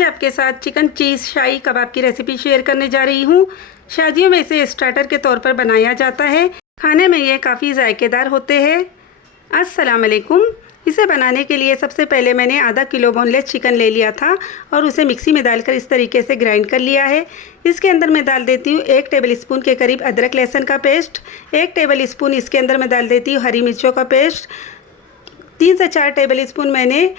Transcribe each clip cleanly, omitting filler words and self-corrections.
आज आपके साथ चिकन चीज़ शाही कबाब की रेसिपी शेयर करने जा रही हूँ। शादियों में इसे स्टार्टर के तौर पर बनाया जाता है। खाने में ये काफ़ी जायकेदार होते हैं। अस्सलाम वालेकुम। इसे बनाने के लिए सबसे पहले मैंने आधा किलो बोनलेस चिकन ले लिया था और उसे मिक्सी में डालकर इस तरीके से ग्राइंड कर लिया है। इसके अंदर मैं डाल देती हूँ 1 टेबल स्पून के करीब अदरक लहसुन का पेस्ट। 1 टेबल स्पून इसके अंदर मैं डाल देती हूँ हरी मिर्चों का पेस्ट। 3 से 4 टेबल स्पून मैंने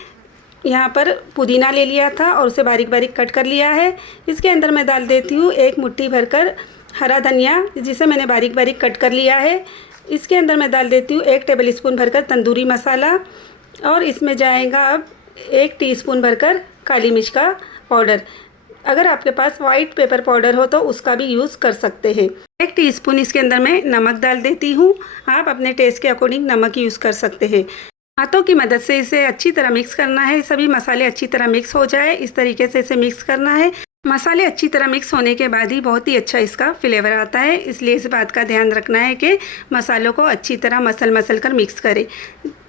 यहाँ पर पुदीना ले लिया था और उसे बारीक बारीक कट कर लिया है। इसके अंदर मैं डाल देती हूँ 1 मुट्ठी भरकर हरा धनिया, जिसे मैंने बारीक बारीक कट कर लिया है। इसके अंदर मैं डाल देती हूँ 1 टेबल स्पून भरकर तंदूरी मसाला और इसमें जाएगा अब 1 टीस्पून भरकर काली मिर्च का पाउडर। अगर आपके पास वाइट पेपर पाउडर हो तो उसका भी यूज़ कर सकते हैं। 1 टीस्पून इसके अंदर मैं नमक डाल देती हूँ। आप अपने टेस्ट के अकॉर्डिंग नमक यूज़ कर सकते हैं। हाथों की मदद से इसे अच्छी तरह मिक्स करना है। सभी मसाले अच्छी तरह मिक्स हो जाए, इस तरीके से इसे मिक्स करना है। मसाले अच्छी तरह मिक्स होने के बाद ही बहुत ही अच्छा इसका फ्लेवर आता है, इसलिए इस बात का ध्यान रखना है कि मसालों को अच्छी तरह मसल कर मिक्स करें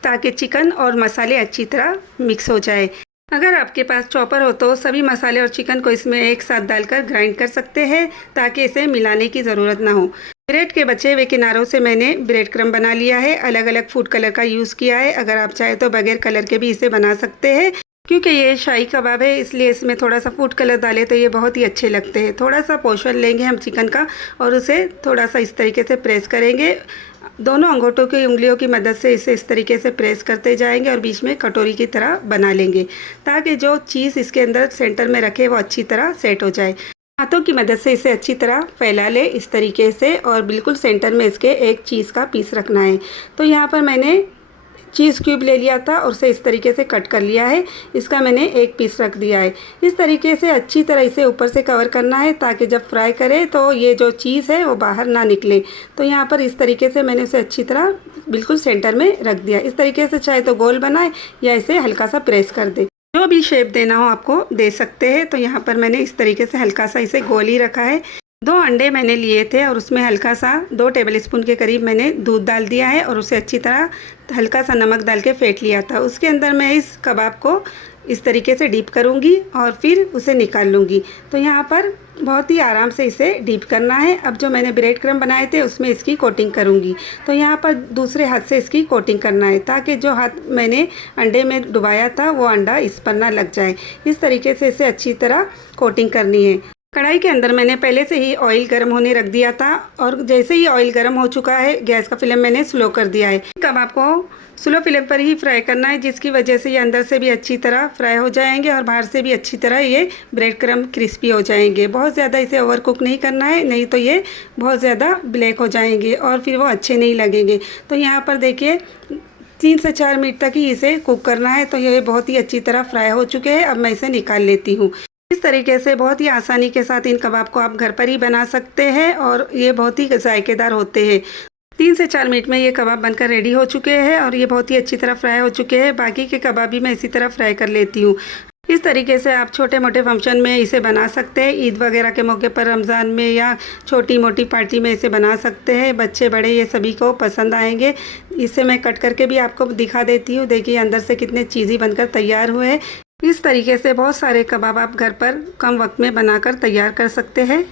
ताकि चिकन और मसाले अच्छी तरह मिक्स हो जाए। अगर आपके पास चॉपर हो तो सभी मसाले और चिकन को इसमें एक साथ डालकर ग्राइंड कर सकते हैं ताकि इसे मिलाने की ज़रूरत ना हो। ब्रेड के बचे हुए किनारों से मैंने ब्रेड क्रम्ब बना लिया है। अलग अलग फूड कलर का यूज़ किया है। अगर आप चाहे तो बगैर कलर के भी इसे बना सकते हैं। क्योंकि ये शाही कबाब है इसलिए इसमें थोड़ा सा फूड कलर डालें तो ये बहुत ही अच्छे लगते हैं। थोड़ा सा पोर्शन लेंगे हम चिकन का और उसे थोड़ा सा इस तरीके से प्रेस करेंगे। दोनों अंगूठों की उंगलियों की मदद से इसे इस तरीके से प्रेस करते जाएंगे और बीच में कटोरी की तरह बना लेंगे ताकि जो चीज़ इसके अंदर सेंटर में रखे वो अच्छी तरह सेट हो जाए। हाथों की मदद से इसे अच्छी तरह फैला ले इस तरीके से और बिल्कुल सेंटर में इसके एक चीज़ का पीस रखना है। तो यहाँ पर मैंने चीज़ क्यूब ले लिया था और उसे इस तरीके से कट कर लिया है। इसका मैंने एक पीस रख दिया है। इस तरीके से अच्छी तरह इसे ऊपर से कवर करना है ताकि जब फ्राई करें तो ये जो चीज़ है वो बाहर ना निकले। तो यहाँ पर इस तरीके से मैंने उसे अच्छी तरह बिल्कुल सेंटर में रख दिया। इस तरीके से चाहे तो गोल बनाए या इसे हल्का सा प्रेस कर दे, जो भी शेप देना हो आपको दे सकते हैं। तो यहाँ पर मैंने इस तरीके से हल्का सा इसे गोल ही रखा है। 2 अंडे मैंने लिए थे और उसमें हल्का सा 2 टेबल स्पून के करीब मैंने दूध डाल दिया है और उसे अच्छी तरह हल्का सा नमक डाल के फेंट लिया था। उसके अंदर मैं इस कबाब को इस तरीके से डीप करूंगी और फिर उसे निकाल लूँगी। तो यहाँ पर बहुत ही आराम से इसे डीप करना है। अब जो मैंने ब्रेड क्रम्ब बनाए थे उसमें इसकी कोटिंग करूँगी। तो यहाँ पर दूसरे हाथ से इसकी कोटिंग करना है ताकि जो हाथ मैंने अंडे में डुबाया था वो अंडा इस पर ना लग जाए। इस तरीके से इसे अच्छी तरह कोटिंग करनी है। कढ़ाई के अंदर मैंने पहले से ही ऑयल गर्म होने रख दिया था और जैसे ही ऑयल गर्म हो चुका है गैस का फ्लेम मैंने स्लो कर दिया है। कबाब को स्लो फ्लेम पर ही फ्राई करना है, जिसकी वजह से ये अंदर से भी अच्छी तरह फ्राई हो जाएंगे और बाहर से भी अच्छी तरह ये ब्रेड क्रम्ब क्रिस्पी हो जाएंगे। बहुत ज़्यादा इसे ओवर कुक नहीं करना है, नहीं तो ये बहुत ज़्यादा ब्लैक हो जाएंगे और फिर वो अच्छे नहीं लगेंगे। तो यहाँ पर देखिए 3 से 4 मिनट तक ही इसे कुक करना है। तो ये बहुत ही अच्छी तरह फ्राई हो चुके हैं। अब मैं इसे निकाल लेती हूँ। इस तरीके से बहुत ही आसानी के साथ इन कबाब को आप घर पर ही बना सकते हैं और ये बहुत ही जायकेदार होते हैं। 3 से 4 मिनट में ये कबाब बनकर रेडी हो चुके हैं और ये बहुत ही अच्छी तरह फ्राई हो चुके हैं। बाकी के कबाब भी मैं इसी तरह फ्राई कर लेती हूँ। इस तरीके से आप छोटे मोटे फंक्शन में इसे बना सकते हैं। ईद वगैरह के मौके पर, रमज़ान में या छोटी मोटी पार्टी में इसे बना सकते हैं। बच्चे बड़े ये सभी को पसंद आएंगे। इसे मैं कट करके भी आपको दिखा देती हूँ। देखिए अंदर से कितने चीज़ी बनकर तैयार हुए हैं। इस तरीके से बहुत सारे कबाब आप घर पर कम वक्त में बनाकर तैयार कर सकते हैं।